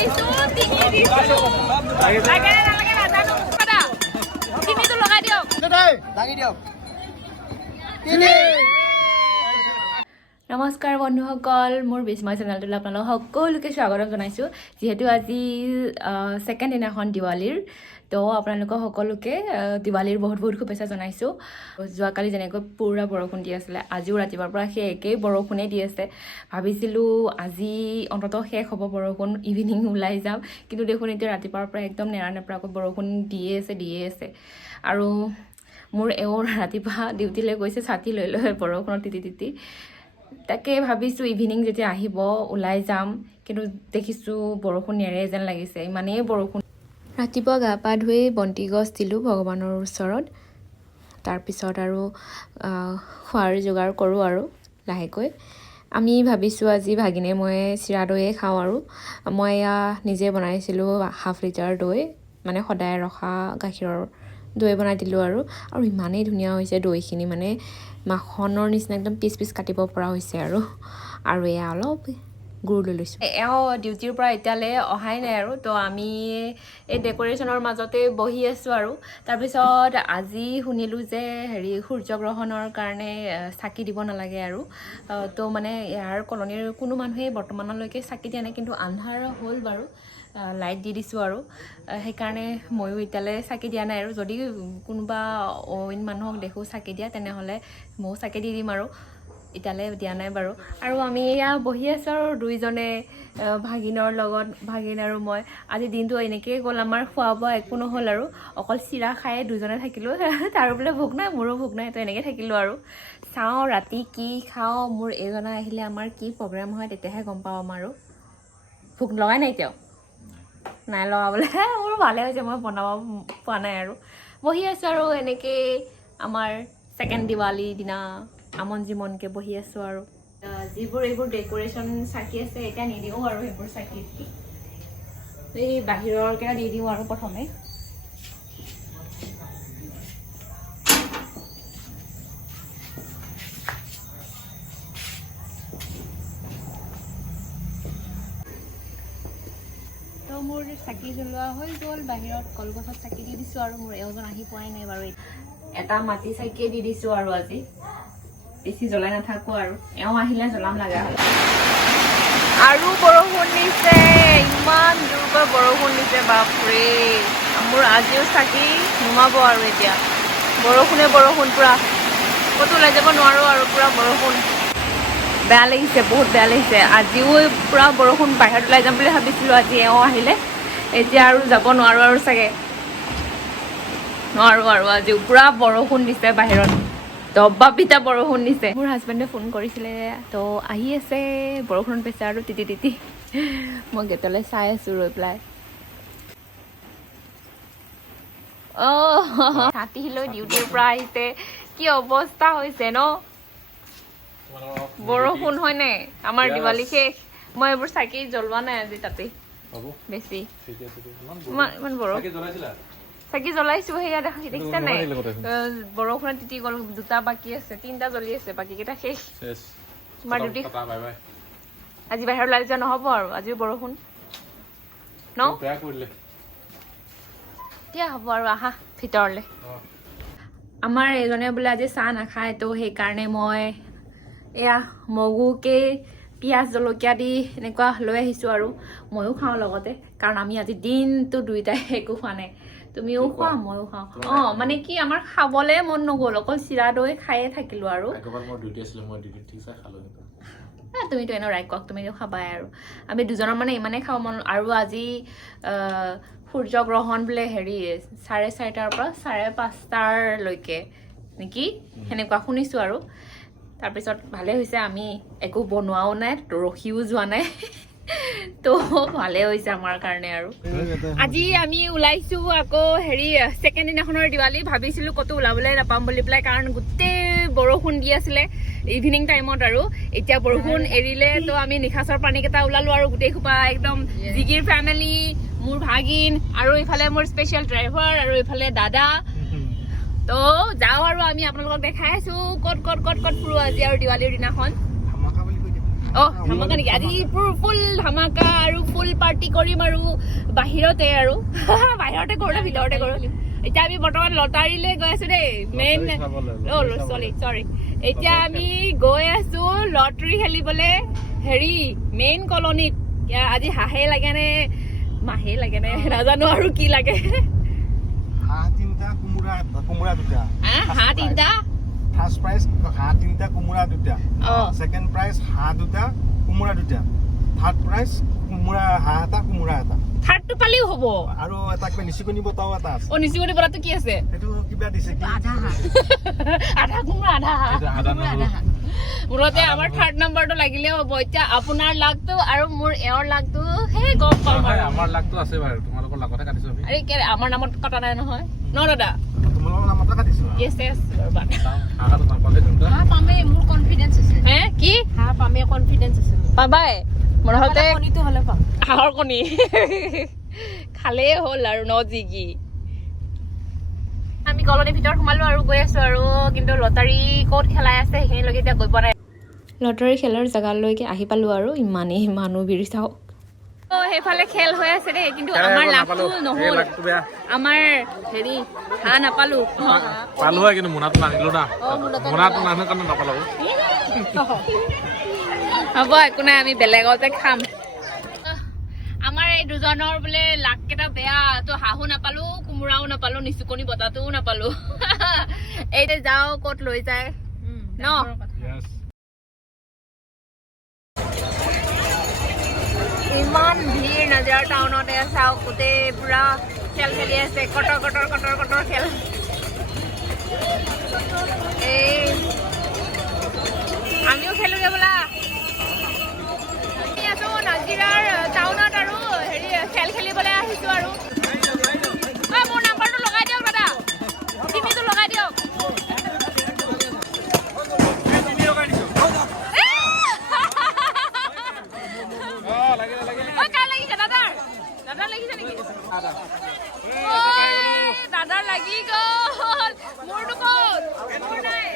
ঢালিছো তিনি দিছো লাগে নালাগে নাজানো কথা তিনিটো লগাই দিয়ক লাগি দিয়ক নমস্কাৰ বন্ধুসকল মোৰ বিস্ময় চেনেলটোলৈ আপোনালোক সকলোকে স্বাগতম জনাইছোঁ যিহেতু আজি ছেকেণ্ড দিনাখন দিৱালীৰ তো আপোনালোকক সকলোকে দিৱালীৰ বহুত বহুত শুভেচ্ছা জনাইছোঁ যোৱাকালি যেনেকৈ পুৰা বৰষুণ দি আছিলে আজিও ৰাতিপুৱাৰ পৰা সেই একেই বৰষুণেই দি আছে ভাবিছিলোঁ আজি অন্ততঃ শেষ হ'ব বৰষুণ ইভিনিং ওলাই যাম কিন্তু দেখোন এতিয়া ৰাতিপুৱাৰ পৰা একদম নেৰানেপেৰাকৈ বৰষুণ দিয়ে আছে আৰু মোৰ এওঁৰ ৰাতিপুৱা ডিউটিলৈ গৈছে ছাতি লৈ লৈ বৰষুণত তিতি তাকে ভাবিছোঁ ইভিনিং যেতিয়া আহিব ওলাই যাম কিন্তু দেখিছোঁ বৰষুণ নেৰে যেন লাগিছে ইমানেই বৰষুণ ৰাতিপুৱা গা পা ধুই বন্তি গছ দিলোঁ ভগৱানৰ ওচৰত তাৰপিছত আৰু খোৱাৰ যোগাৰ কৰোঁ আৰু লাহেকৈ আমি ভাবিছোঁ আজি ভাগিনে মই চিৰা দৈয়ে খাওঁ আৰু মই এয়া নিজে বনাইছিলোঁ হাফ লিটাৰ দৈ মানে সদায় ৰখা গাখীৰৰ দৈ বনাই দিলোঁ আৰু ইমানেই ধুনীয়া হৈছে দৈখিনি মানে মাখনৰ নিচিনা একদম পিচ পিচ কাটিব পৰা হৈছে আৰু এয়া অলপ গুড় লৈ লৈছোঁ এওঁ ডিউটিৰ পৰা এতিয়ালৈ অহাই নাই আৰু তো আমি এই ডেক'ৰেশ্যনৰ মাজতে বহি আছোঁ আৰু তাৰপিছত আজি শুনিলোঁ যে সূৰ্যগ্ৰহণৰ কাৰণে চাকি দিব নালাগে আৰু তো মানে ইয়াৰ কলনীৰ কোনো মানুহে বৰ্তমানলৈকে চাকি দিয়া নাই কিন্তু আন্ধাৰ হ'ল বাৰু লাইট দি দিছোঁ আৰু সেইকাৰণে ময়ো এতিয়ালৈ চাকি দিয়া নাই আৰু যদি কোনোবা অইন মানুহক দেখোঁ চাকি দিয়া তেনেহ'লে ময়ো চাকি দি দিম আৰু এতিয়ালৈ দিয়া নাই বাৰু আৰু আমি এয়া বহি আছোঁ আৰু দুইজনে ভাগিনৰ লগত ভাগিন আৰু মই আজি দিনটো এনেকৈয়ে গ'ল আমাৰ খোৱা বোৱা একো নহ'ল আৰু অকল চিৰা খায়ে দুজনে থাকিলোঁ তাৰো বোলে ভোক নাই মোৰো ভোক নাই তো এনেকৈ থাকিলোঁ আৰু চাওঁ ৰাতি কি খাওঁ মোৰ এইজনা আহিলে আমাৰ কি প্ৰগ্ৰেম হয় তেতিয়াহে গম পাওঁ আৰু ভোক লগাই নাই এতিয়াও নাই লগাবলৈ মোৰ ভালে হৈছে মই বনাব পোৱা নাই আৰু বহি আছোঁ আৰু এনেকৈ আমাৰ ছেকেণ্ড দিৱালীৰ দিনা আমন জিমনকৈ বহি আছোঁ আৰু যিবোৰ এইবোৰ ডেক'ৰেশ্যন চাকি আছে এতিয়া নিদিওঁ আৰু সেইবোৰ চাকি এই বাহিৰৰকৈ দি দিওঁ আৰু প্ৰথমে মোৰ চাকি জ্বলোৱা হৈ গ'ল বাহিৰত কলগছত চাকি দি দিছোঁ আৰু মোৰ এওঁজন আহি পোৱাই নাই বাৰু এটা মাটি চাকিয়ে দি দিছোঁ আৰু আজি বেছি জ্বলাই নাথাকোঁ আৰু এওঁ আহিলে জ্বলাম লগা হ'ল আৰু বৰষুণ দিছে ইমান জোৰকৈ বৰষুণ দিছে বাপৰে মোৰ আজিও চাকি নুমাব আৰু এতিয়া বৰষুণ পূৰা ক'তো ওলাই যাব নোৱাৰোঁ আৰু পূৰা বৰষুণ বেয়া লাগিছে বহুত বেয়া লাগিছে আজিও পূৰা বৰষুণ বাহিৰত ওলাই যাম বুলি ভাবিছিলোঁ আজি এওঁ আহিলে এতিয়া আৰু যাব নোৱাৰোঁ আৰু চাগে নোৱাৰোঁ আৰু আজিও পূৰা বৰষুণ দিছে বাহিৰত দবা-পিটা বৰষুণ দিছে মোৰ হাজবেণ্ডে ফোন কৰিছিলে তো আহি আছে বৰষুণত পাইছে আৰু তিতি মই গেটলৈ চাই আছোঁ ৰৈ পেলাই ছাতি লৈ ডিউটিৰ পৰা আহিছে কি অৱস্থা হৈছে ন বৰষুণ হয় নাই আমাৰ দিৱালী শেষ মই এইবোৰ চাকি জ্বলোৱা নাই আজি তাতে বেছি ইমান চাকি জ্বলাইছো সেয়া দেখিছা নাই বৰষুণত তিতি গ'ল দুটা বাকী আছে তিনিটা জ্বলি আছে বাকীকেইটা শেষ তোমাৰ ডিউটি আজি বাহিৰত ওলাই যোৱা নহ'ব আৰু আজিও বৰষুণ ন এতিয়া হ'ব আৰু আহা ভিতৰলৈ আমাৰ এজনে বোলে আজি চাহ নাখায় তো সেইকাৰণে মই এয়া মগুকে পিঁয়াজ জলকীয়া দি এনেকুৱা লৈ আহিছোঁ আৰু ময়ো খাওঁ লগতে কাৰণ আমি আজি দিনটো দুইটাই একো খোৱা নাই তুমিও খোৱা ময়ো খাওঁ মানে কি আমাৰ খাবলৈ মন নগ'ল অকল চিৰা দৈ খায়ে থাকিলোঁ আৰু তুমিতো এনেও ৰাইকক তুমিতো খাবাই আৰু আমি দুজনৰ মানে ইমানেই খাব মন আৰু আজি সূৰ্যগ্ৰহণ বোলে 4:30টাৰ পৰা 5:30টালৈকে নেকি সেনেকুৱা শুনিছোঁ আৰু তাৰপিছত ভালে হৈছে আমি একো বনোৱাও নাই ৰখিও যোৱা নাই তো ভালে হৈছে আমাৰ কাৰণে আৰু আজি আমি ওলাইছোঁ আকৌ ছেকেণ্ড দিনাখনৰ দিৱালী ভাবিছিলোঁ ক'তো ওলাবলৈ নাপাম বুলি পেলাই কাৰণ গোটেই বৰষুণ দি আছিলে ইভিনিং টাইমত আৰু এতিয়া বৰষুণ এৰিলে তো আমি নিশাচৰ পানীকেইটা ওলালোঁ আৰু গোটেই সোপা একদম জিগিৰ ফেমিলি মোৰ ভাগিন আৰু ইফালে মোৰ স্পেচিয়েল ড্ৰাইভাৰ আৰু ইফালে দাদা তো যাওঁ আৰু আমি আপোনালোকক দেখাই আছোঁ ক'ত ফুৰোঁ আজি আৰু দিৱালীৰ দিনাখন ধামাকা নেকি আজি ফুল ধামাকা আৰু ফুল পাৰ্টি কৰিম আৰু বাহিৰতে আৰু বাহিৰতে কৰো না ভিতৰতে কৰো এতিয়া আমি বৰ্তমান লটাৰীলৈ গৈ আছো দেই মেইন সৰি এতিয়া আমি গৈ আছো লটাৰী খেলিবলৈ হেৰি মেইন কলনীত আজি হাঁহে লাগে নে মাহে লাগে নে নাজানো আৰু কি লাগে হাঁহ তিনটা কোমোৰা দুটা হাঁহ তিনটা ফাৰ্ষ্ট প্ৰাইজ হাঁহ তিনটা কোমোৰা দুটা সেকেন্ড প্ৰাইজ হাঁহ দুটা কোমোৰা দুটা থাৰ্ড প্ৰাইজ কোমোৰা হাঁহ এটা কোমোৰা এটা থাৰ্ডটো পালিও হ'ব আৰু এটা কিবা নিচিকনি বটাও এটা আছে নিচিকনি বটাটো কি আছে এইটো কিবা দিছে কি আধা কোমোৰা আধা মোৰতে আমাৰ থাৰ্ড নম্বৰটো লাগিলে হ'ব এতিয়া আপোনাৰ লাগটো আৰু মোৰ এওঁৰ লাগটো হে গম পাম আৰু আমাৰ লাগটো আছে বাৰু তোমালোকৰ লাগতে কাটিছো আমি আৰে কে আমাৰ নামত কটা নাই নহয় ন দাদা তোমালোকৰ নামতে কাটিছো yes বৰবাদ হাঁহ তোমাৰ পালে তুমি হাঁহ পামে মোৰ কনফিডেন্স আছে হে কি হাঁহ পামে কনফিডেন্স আছে পাবাই মোৰ হতে কণীটো হলে পাম হাঁহৰ কণী খালে হ'ল আৰু ন জিগি আমি কলনীৰ ভিতৰত সোমালো আৰু গৈ আছো আৰু কিন্তু লটাৰী ক'ত খেলাই আছে সেইখিনিলৈকে এতিয়া গৈ পোৱা নাই লটাৰী খেলাৰ জেগালৈকে আহি পালো আৰু ইমানেই মানুহ ভিৰ চাওক সেইফালে খেল হৈ আছে দেই কিন্তু আমাৰ লাভটো নহ'ল আমাৰ হেৰি হাঁহ নাপালো পালো হয় কিন্তু মোনাটো নানিলো না মোনাটো নানো কাৰণে নাপালো হ'ব একো নাই আমি বেলেগতে খাম আমাৰ এই দুজনৰ বোলে লাক কেইটা বেয়া তো হাঁহো নাপালো কোমোৰাও নাপালো নিচুকনি বতাটোও নাপালো এই যাও ক'ত লৈ যায় ন ইমান ভিৰ নাজিৰা টাউনতে চাওক গোটেই পুৰা খেল খেলি আছে কটৰ খেল এই আমিও খেলোগে বোলা আছো নাজিৰাৰ টাউনত আৰু হেৰি খেল খেলিবলৈ আহিছো আৰু মোৰ নাম্বাৰটো লগাই দিয়ক দাদা তিনিটো লগাই দিয়ক দাদাৰ লাগি গ'ল মোৰটো ক'ত মোৰ নাই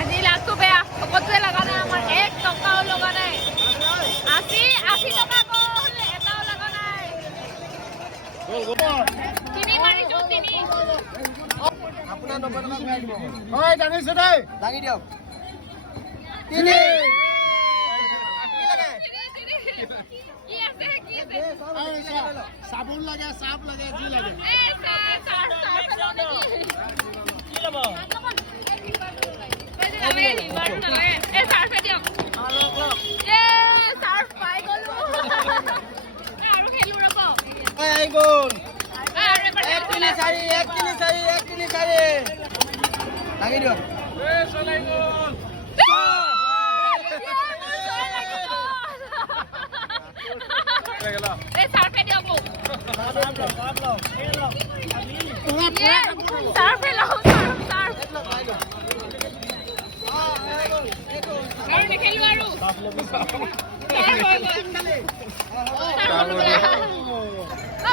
আজি লাভটো বেয়া সকলোৱে লগা নাই আমাৰ 1 টকাও লগা নাই 80 টকা গ'ল এটাও লগা নাই তিনি মাৰিছো তিনি আপোনাৰ 90 টকা ঘূৰাই দিব হয় জানিছো দেই লাগি দিয়ক তিনি সাবুন লাগে সাপ লাগে জি লাগে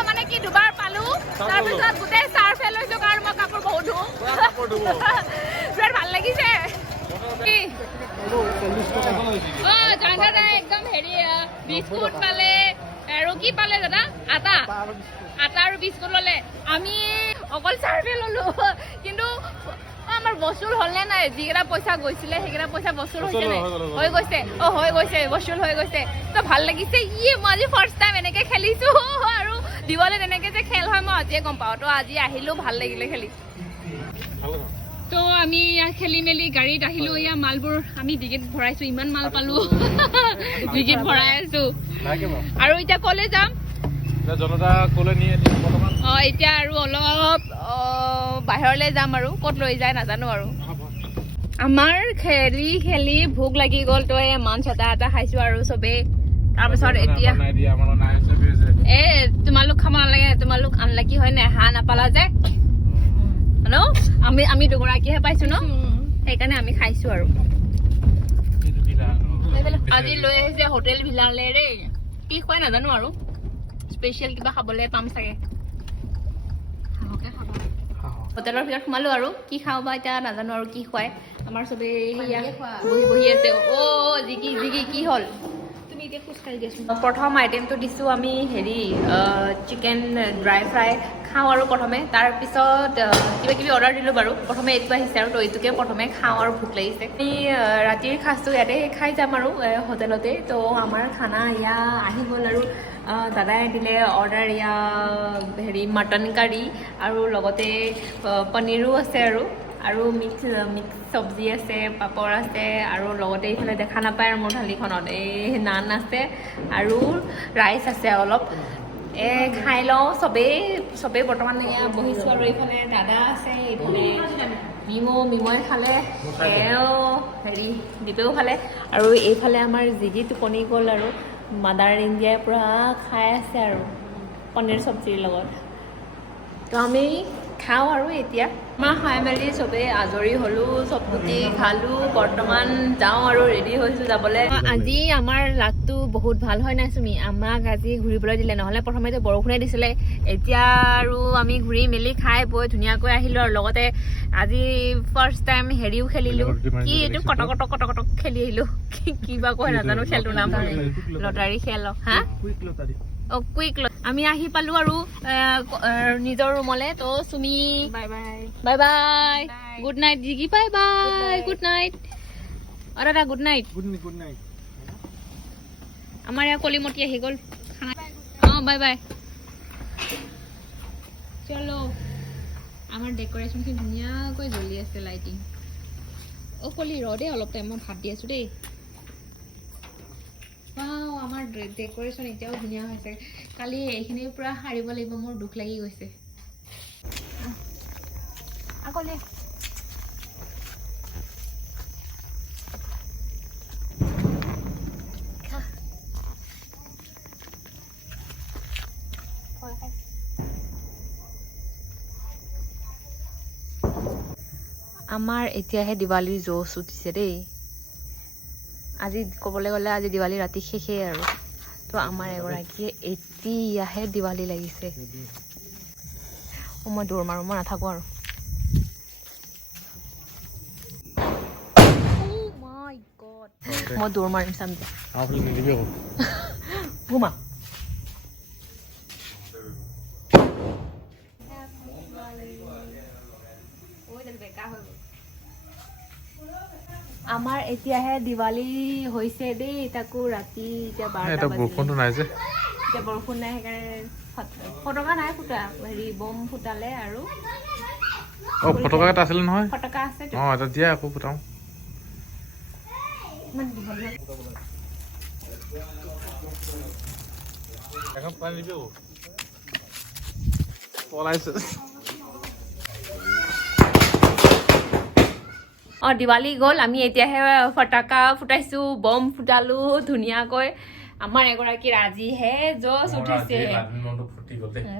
মানে কি দুবাৰ পালো তাৰপিছত গোটেই চাৰ্ফে লৈছো কাৰণ মই কাপোৰ বহুত ধুওঁ বিৰাট ভাল লাগিছে একদম হেৰি বিস্কুট পালে আৰু কি পালে দাদা আটা আৰু বিস্কুট ললে আমি অকল চাৰ্ফে ললো কিন্তু আমাৰ বসুল হল নে নাই যিকেইটা পইচা গৈছিলে সেইকেইটা পইচা বসুল হৈছে নাই হৈ গৈছে হৈ গৈছে বসুল হৈ গৈছে তো ভাল লাগিছে মই আজি ফাৰ্ষ্ট টাইম এনেকে খেলিছো আৰু দিৱালীত এনেকে যে খেল হয় মই আজিয়ে গম পাওঁ তো আজি আহিলো ভাল লাগিলে খেলি তো আমি খেলি মেলি গাড়ীত আহিলো এয়া মালবোৰ আমি ডিগিত ভৰাইছো ইমান মাল পালো ডিগিত ভৰাই আছো আৰু এতিয়া কলে যাম জনতা কলে নিয়ে এতিয়া আৰু অলপ বাহিৰলৈ যাম আৰু ক'ত লৈ যায় নাজানো আৰু আমাৰ খেলি ভোক লাগি গ'ল তো মাছ এটা খাইছো আৰু চবেই তাৰপিছত এতিয়া তোমালোক খাব নালাগে তোমালোক আনলাকি হয় নাই হাঁহ নাপালা যে ন আমি দুগৰাকীহে পাইছো ন সেইকাৰণে আমি খাইছো আৰু আজি লৈ আহিছে হোটেল ভিলালে ৰে কি খুৱাই নাজানো আৰু স্পেচিয়েল কিবা খাবলৈ পাম চাগে হোটেলৰ ভিতৰত সোমালো আৰু কি খাওঁ বা এতিয়া নাজানো আৰু কি খুৱাই আমাৰ চবে সেয়া বহি আছে জিকি কি হ'ল তুমি এতিয়া খোজকাঢ়ি দিয়াচোন প্ৰথম আইটেমটো দিছোঁ আমি হেৰি চিকেন ড্ৰাই ফ্ৰাই খাওঁ আৰু প্ৰথমে তাৰপিছত কিবা কিবি অৰ্ডাৰ দিলোঁ বাৰু প্ৰথমে এইটো আহিছে আৰু তো এইটোকে প্ৰথমে খাওঁ আৰু ভোক লাগিছে আমি ৰাতিৰ সাজটো ইয়াতে খাই যাম আৰু হোটেলতে তো আমাৰ খানা ইয়া আহি গ'ল আৰু দাদাই দিলে অৰ্ডাৰ ইয়া হেৰি মটন কাৰী আৰু লগতে পনীৰো আছে আৰু মিক্স চব্জি আছে পাপৰ আছে আৰু লগতে এইফালে দেখা নাপায় আৰু মোৰ থালিখনত এই নান আছে আৰু ৰাইচ আছে অলপ খাই লওঁ চবেই বৰ্তমান এয়া বহিছোঁ আৰু এইফালে দাদা আছে এইফালে মিময়ে খালে হেৰি দীপেও খালে আৰু এইফালে আমাৰ জিগি টোপনি গ'ল আৰু মাদাৰ ইণ্ডিয়াই পূৰা খাই আছে আৰু পনীৰ চব্জিৰ লগত তো আমি খাওঁ আৰু এতিয়া আমাৰ খাই মেলি চবেই আজৰি হ'লোঁ চব গুটি খালোঁ বৰ্তমান যাওঁ আৰু ৰেডি হৈছোঁ যাবলৈ আজি আমাৰ লাকটো বহুত ভাল হয় নাই চুমি আমাক আজি ঘূৰিবলৈ দিলে নহ'লে প্ৰথমতে বৰষুণে দিছিলে এতিয়া আৰু আমি ঘূৰি মেলি খাই বৈ ধুনীয়াকৈ আহিলোঁ আৰু লগতে আজি ফাৰ্ষ্ট টাইম হেৰিও খেলিলোঁ কি এইটো কটক খেলি আহিলোঁ কিবা কয় নাজানো খেলটোৰ নাম লটাৰী খেল হা কুইক আমি আহি পালো আৰু নিজৰ ৰুমলৈ তো চুমি বাই বাই গুড নাইট জিগি বাই বাই গুড নাইট দাদা গুড নাইট আমাৰ ইয়াৰ কলিমতি আহি গ'ল বাই বাই চলো আমাৰ ডেক'ৰেশ্যনখিনি ধুনীয়াকৈ জ্বলি আছে লাইটিং কলি ৰ দেই অলপ টাইম মই ভাত দি আছোঁ দেই আমাৰ ডেক'ৰেশ্যন এতিয়াও ধুনীয়া হৈছে কালি এইখিনি পূৰা সাৰিব লাগিব মোৰ দুখ লাগি গৈছে আকলে আমাৰ এতিয়াহে দিৱালীৰ জোচ উঠিছে দেই আজি ক'বলৈ গ'লে আজি দিৱালী ৰাতি শেষেই আৰু তো আমাৰ এগৰাকীয়ে এতিয়াহে দিৱালী লাগিছে মই দৌৰ মাৰোঁ মই নাথাকোঁ আৰু মই দৌৰ মাৰিম চাম ঘুমা আমাৰ এতিয়াহে দিৱালী হৈছে দেই তাকো ৰাতি এতিয়া 12টা বাজিলে বৰষুণটো নাই যে এতিয়া বৰষুণ নাই সেইকাৰণে ফটকা নাই ফুটা হেৰি বম ফুটালে আৰু ফটকা এটা আছিলে নহয় ফটকা আছে এটা দিয়া আকৌ ফুটাওঁ ইমান দীঘলীয়া এখন পানী দিবি পলাইছে দিৱালী গ'ল আমি এতিয়াহে ফটকা ফুটাইছোঁ বম ফুটালোঁ ধুনীয়াকৈ আমাৰ এগৰাকীৰ আজিহে জোচ উঠিছে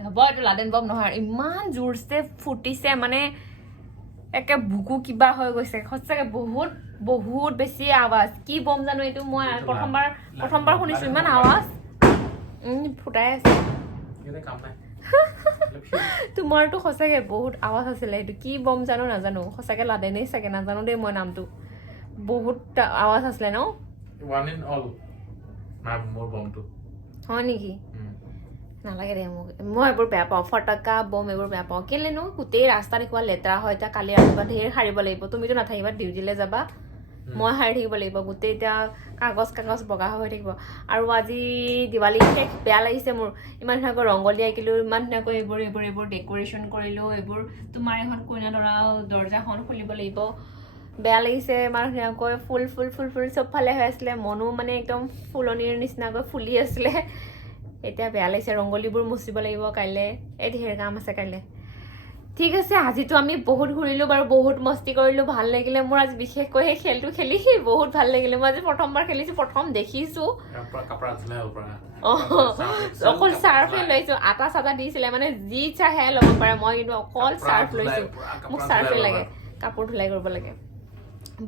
হ'ব এইটো লাডেন বম নহয় ইমান জোৰছে ফুটিছে মানে একে বুকু কিবা হৈ গৈছে সঁচাকৈ বহুত বেছি আৱাজ কি বম জানো এইটো মই প্ৰথমবাৰ শুনিছোঁ ইমান আৱাজ ফুটাই আছে তোমাৰতো সঁচাকৈ বহুত আৱাজ আছিলে এইটো কি বম জানো নাজানো সঁচাকৈ লাডেনেই চাগে নাজানো দেই মই নামটো বহুত আৱাজ আছিলে ন হয় নেকি নালাগে দে মোক মই এইবোৰ বেয়া পাওঁ ফটকা বম এইবোৰ বেয়া পাওঁ কেলেনো গোটেই ৰাস্তা দেখুৱা লেতেৰা হয় এতিয়া কালি ৰাতিপুৱা ঢেৰ সাৰিব লাগিব তুমিতো নাথাকিবা ডিউটিলৈ যাবা মই সাৰি থাকিব লাগিব গোটেই এতিয়া কাগজ বগা হৈ থাকিব আৰু আজি দিৱালী শেষ বেয়া লাগিছে মোৰ ইমান ধুনীয়াকৈ ৰংগলী আঁকিলোঁ ইমান ধুনীয়াকৈ এইবোৰ ডেক'ৰেশ্যন কৰিলোঁ এইবোৰ তোমাৰ এখন কইনা দৰা দৰ্জাখন খুলিব লাগিব বেয়া লাগিছে ইমান ধুনীয়াকৈ ফুল চবফালে হৈ আছিলে মনো মানে একদম ফুলনিৰ নিচিনাকৈ ফুলি আছিলে এতিয়া বেয়া লাগিছে ৰংগলীবোৰ মুচিব লাগিব কাইলৈ এই ঢেৰ কাম আছে কাইলৈ ঠিক আছে আজিতো আমি বহুত ঘূৰিলোঁ বাৰু বহুত মস্তি কৰিলোঁ ভাল লাগিলে মোৰ আজি বিশেষকৈ সেই খেলটো খেলি বহুত ভাল লাগিলে মই আজি প্ৰথমবাৰ খেলিছোঁ প্ৰথম দেখিছোঁ অকল চাৰ্ফে লৈছোঁ আটা চাটা দিছিলে মানে যি ইচ্ছা সেয়াই ল'ব পাৰে মই কিন্তু অকল চাৰ্ফ লৈছোঁ মোক চাৰ্ফে লাগে কাপোৰ ধুলাই কৰিব লাগে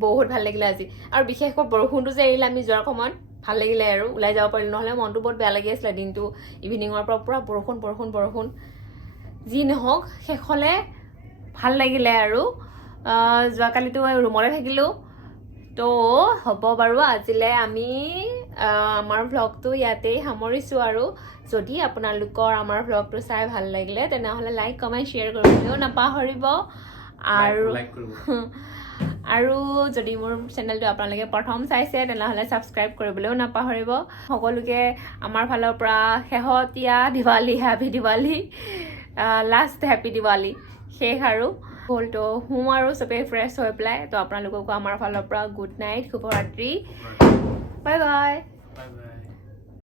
বহুত ভাল লাগিলে আজি আৰু বিশেষকৈ বৰষুণটো যে এৰিলে আমি যোৱাৰ সময়ত ভাল লাগিলে আৰু ওলাই যাব পাৰিলোঁ নহ'লে মনটো বহুত বেয়া লাগি আছিলে দিনটো ইভিনিঙৰ পৰা পূৰা বৰষুণ যি নহওক শেষলৈ ভাল লাগিলে আৰু যোৱাকালিতো ৰুমতে থাকিলোঁ তো হ'ব বাৰু আজিলৈ আমি আমাৰ ভ্লগটো ইয়াতেই সামৰিছোঁ আৰু যদি আপোনালোকৰ আমাৰ ভ্লগটো চাই ভাল লাগিলে তেনেহ'লে লাইক কমেণ্ট শ্বেয়াৰ কৰিবলৈও নাপাহৰিব আৰু যদি মোৰ চেনেলটো আপোনালোকে প্ৰথম চাইছে তেনেহ'লে ছাবস্ক্ৰাইব কৰিবলৈও নাপাহৰিব সকলোকে আমাৰ ফালৰ পৰা শেহতীয়া Diwali happy Diwali last happy Diwali শেষ আৰু হ'লতো শুওঁ আৰু চবেই ফ্ৰেছ হৈ পেলাই তো আপোনালোককো আমাৰ ফালৰ পৰা গুড নাইট শুভৰাত্ৰি বাই বাই